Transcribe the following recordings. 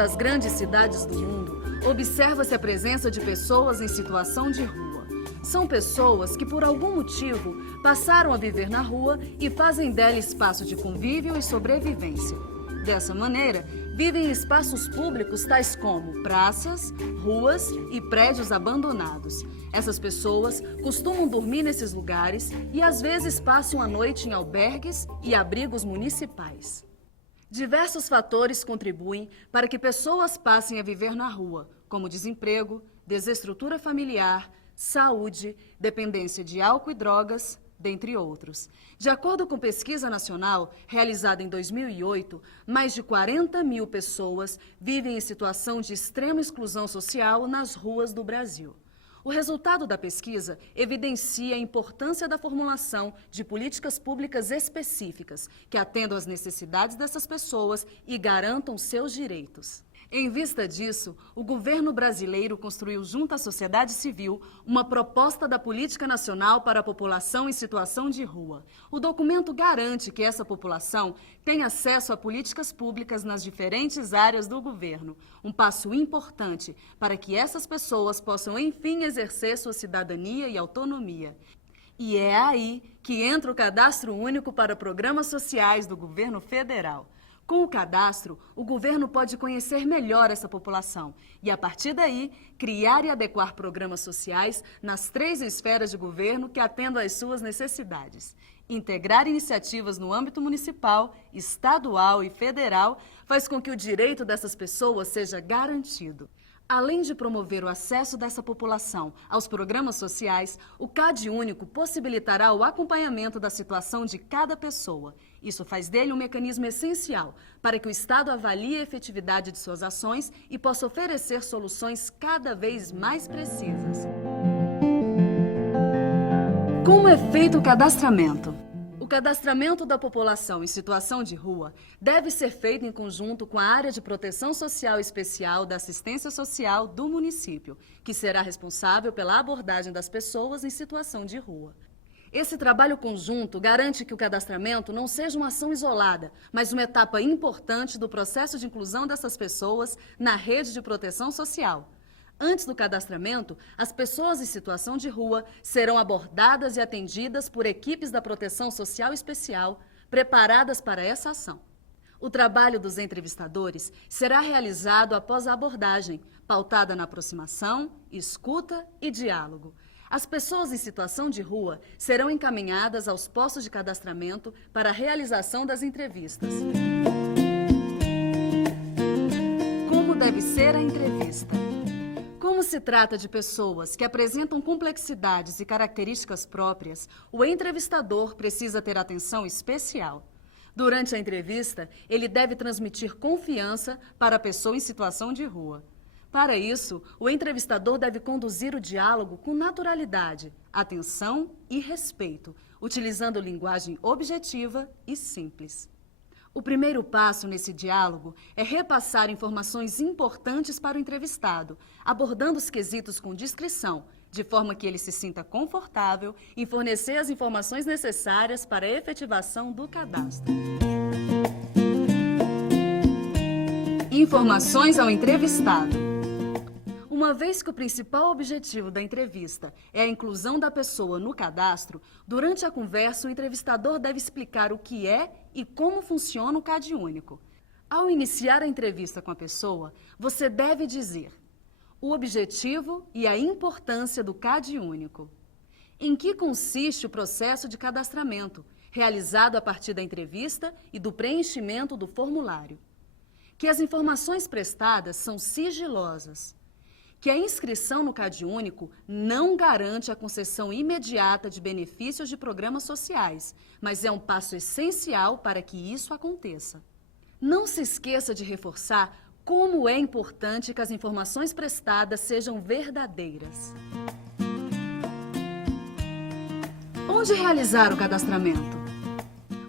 as grandes cidades do mundo, observa-se a presença de pessoas em situação de rua. São pessoas que, por algum motivo, passaram a viver na rua e fazem dela espaço de convívio e sobrevivência. Dessa maneira, vivem em espaços públicos tais como praças, ruas e prédios abandonados. Essas pessoas costumam dormir nesses lugares e às vezes passam a noite em albergues e abrigos municipais. Diversos fatores contribuem para que pessoas passem a viver na rua, como desemprego, desestrutura familiar, saúde, dependência de álcool e drogas, dentre outros. De acordo com pesquisa nacional realizada em 2008, mais de 40 mil pessoas vivem em situação de extrema exclusão social nas ruas do Brasil. O resultado da pesquisa evidencia a importância da formulação de políticas públicas específicas que atendam às necessidades dessas pessoas e garantam seus direitos. Em vista disso, o governo brasileiro construiu junto à sociedade civil uma proposta da Política Nacional para a População em Situação de Rua. O documento garante que essa população tem acesso a políticas públicas nas diferentes áreas do governo, um passo importante para que essas pessoas possam, enfim, exercer sua cidadania e autonomia. E é aí que entra o Cadastro Único para Programas Sociais do governo federal. Com o cadastro, o governo pode conhecer melhor essa população e, a partir daí, criar e adequar programas sociais nas 3 esferas de governo que atendam às suas necessidades. Integrar iniciativas no âmbito municipal, estadual e federal faz com que o direito dessas pessoas seja garantido. Além de promover o acesso dessa população aos programas sociais, o CAD Único possibilitará o acompanhamento da situação de cada pessoa. Isso faz dele um mecanismo essencial para que o Estado avalie a efetividade de suas ações e possa oferecer soluções cada vez mais precisas. Como é feito o cadastramento? O cadastramento da população em situação de rua deve ser feito em conjunto com a área de proteção social especial da assistência social do município, que será responsável pela abordagem das pessoas em situação de rua. Esse trabalho conjunto garante que o cadastramento não seja uma ação isolada, mas uma etapa importante do processo de inclusão dessas pessoas na rede de proteção social. Antes do cadastramento, as pessoas em situação de rua serão abordadas e atendidas por equipes da Proteção Social Especial preparadas para essa ação. O trabalho dos entrevistadores será realizado após a abordagem, pautada na aproximação, escuta e diálogo. As pessoas em situação de rua serão encaminhadas aos postos de cadastramento para a realização das entrevistas. Como deve ser a entrevista? Como se trata de pessoas que apresentam complexidades e características próprias, o entrevistador precisa ter atenção especial. Durante a entrevista, ele deve transmitir confiança para a pessoa em situação de rua. Para isso, o entrevistador deve conduzir o diálogo com naturalidade, atenção e respeito, utilizando linguagem objetiva e simples. O primeiro passo nesse diálogo é repassar informações importantes para o entrevistado, abordando os quesitos com discrição, de forma que ele se sinta confortável em fornecer as informações necessárias para a efetivação do cadastro. Informações ao entrevistado. Uma vez que o principal objetivo da entrevista é a inclusão da pessoa no cadastro, durante a conversa o entrevistador deve explicar o que é e como funciona o CAD Único. Ao iniciar a entrevista com a pessoa, você deve dizer o objetivo e a importância do CAD Único. Em que consiste o processo de cadastramento, realizado a partir da entrevista e do preenchimento do formulário. Que as informações prestadas são sigilosas. Que a inscrição no CAD Único não garante a concessão imediata de benefícios de programas sociais, mas é um passo essencial para que isso aconteça. Não se esqueça de reforçar como é importante que as informações prestadas sejam verdadeiras. Onde realizar o cadastramento?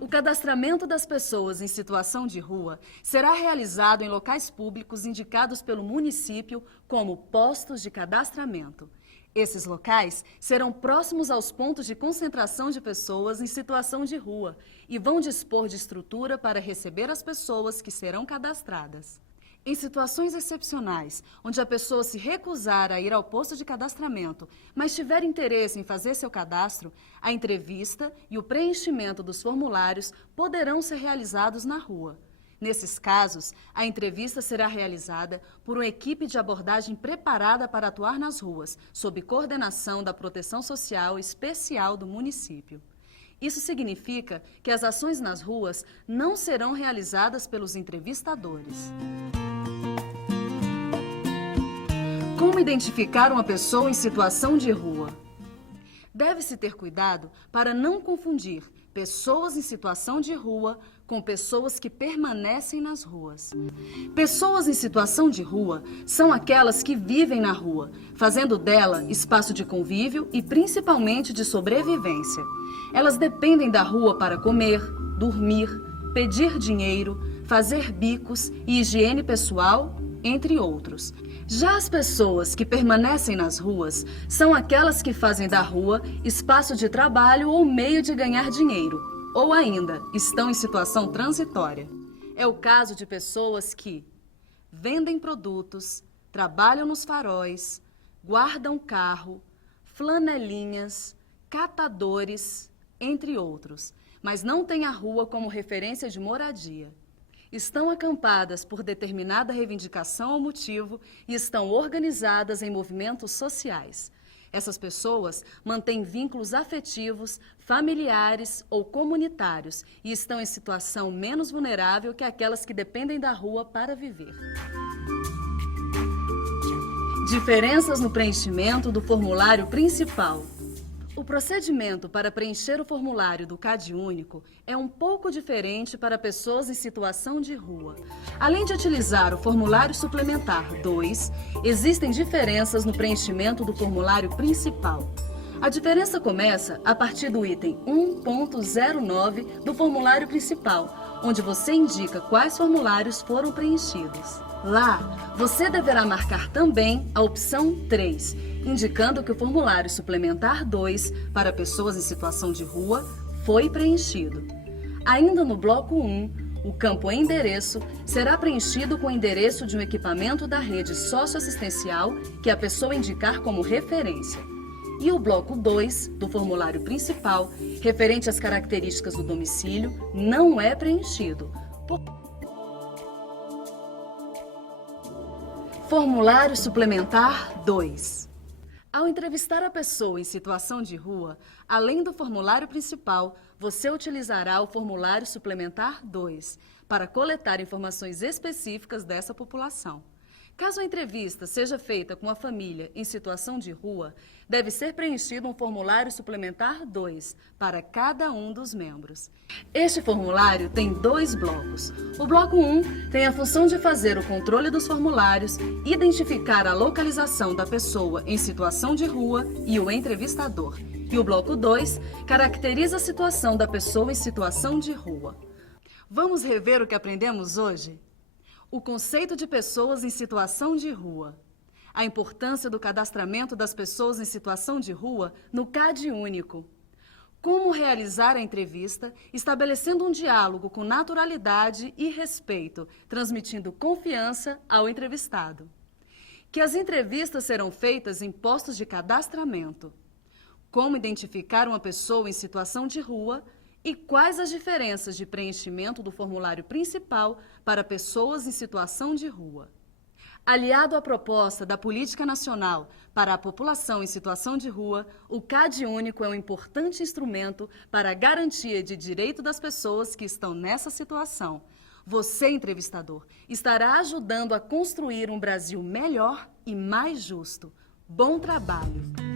O cadastramento das pessoas em situação de rua será realizado em locais públicos indicados pelo município como postos de cadastramento. Esses locais serão próximos aos pontos de concentração de pessoas em situação de rua e vão dispor de estrutura para receber as pessoas que serão cadastradas. Em situações excepcionais, onde a pessoa se recusar a ir ao posto de cadastramento, mas tiver interesse em fazer seu cadastro, a entrevista e o preenchimento dos formulários poderão ser realizados na rua. Nesses casos, a entrevista será realizada por uma equipe de abordagem preparada para atuar nas ruas, sob coordenação da Proteção Social Especial do município. Isso significa que as ações nas ruas não serão realizadas pelos entrevistadores. Como identificar uma pessoa em situação de rua? Deve-se ter cuidado para não confundir pessoas em situação de rua com pessoas que permanecem nas ruas. Pessoas em situação de rua são aquelas que vivem na rua, fazendo dela espaço de convívio e principalmente de sobrevivência. Elas dependem da rua para comer, dormir, pedir dinheiro, fazer bicos e higiene pessoal, entre outros. Já as pessoas que permanecem nas ruas são aquelas que fazem da rua espaço de trabalho ou meio de ganhar dinheiro, ou ainda estão em situação transitória. É o caso de pessoas que vendem produtos, trabalham nos faróis, guardam carro, flanelinhas, catadores, entre outros, mas não têm a rua como referência de moradia. Estão acampadas por determinada reivindicação ou motivo e estão organizadas em movimentos sociais. Essas pessoas mantêm vínculos afetivos, familiares ou comunitários e estão em situação menos vulnerável que aquelas que dependem da rua para viver. Diferenças no preenchimento do formulário principal. O procedimento para preencher o formulário do CadÚnico é um pouco diferente para pessoas em situação de rua. Além de utilizar o formulário suplementar 2, existem diferenças no preenchimento do formulário principal. A diferença começa a partir do item 1.09 do formulário principal, onde você indica quais formulários foram preenchidos. Lá, você deverá marcar também a opção 3, indicando que o formulário suplementar 2 para pessoas em situação de rua foi preenchido. Ainda no bloco 1, o campo endereço será preenchido com o endereço de um equipamento da rede socioassistencial que a pessoa indicar como referência. E o bloco 2 do formulário principal, referente às características do domicílio, não é preenchido. Formulário suplementar 2. Ao entrevistar a pessoa em situação de rua, além do formulário principal, você utilizará o formulário suplementar 2 para coletar informações específicas dessa população. Caso a entrevista seja feita com a família em situação de rua, deve ser preenchido um formulário suplementar 2 para cada um dos membros. Este formulário tem 2 blocos. O bloco 1 tem a função de fazer o controle dos formulários, identificar a localização da pessoa em situação de rua e o entrevistador. E o bloco 2 caracteriza a situação da pessoa em situação de rua. Vamos rever o que aprendemos hoje? O conceito de pessoas em situação de rua. A importância do cadastramento das pessoas em situação de rua no CadÚnico. Como realizar a entrevista, estabelecendo um diálogo com naturalidade e respeito, transmitindo confiança ao entrevistado. Que as entrevistas serão feitas em postos de cadastramento. Como identificar uma pessoa em situação de rua e quais as diferenças de preenchimento do formulário principal para pessoas em situação de rua. Aliado à proposta da Política Nacional para a População em Situação de Rua, o CadÚnico é um importante instrumento para a garantia de direito das pessoas que estão nessa situação. Você, entrevistador, estará ajudando a construir um Brasil melhor e mais justo. Bom trabalho!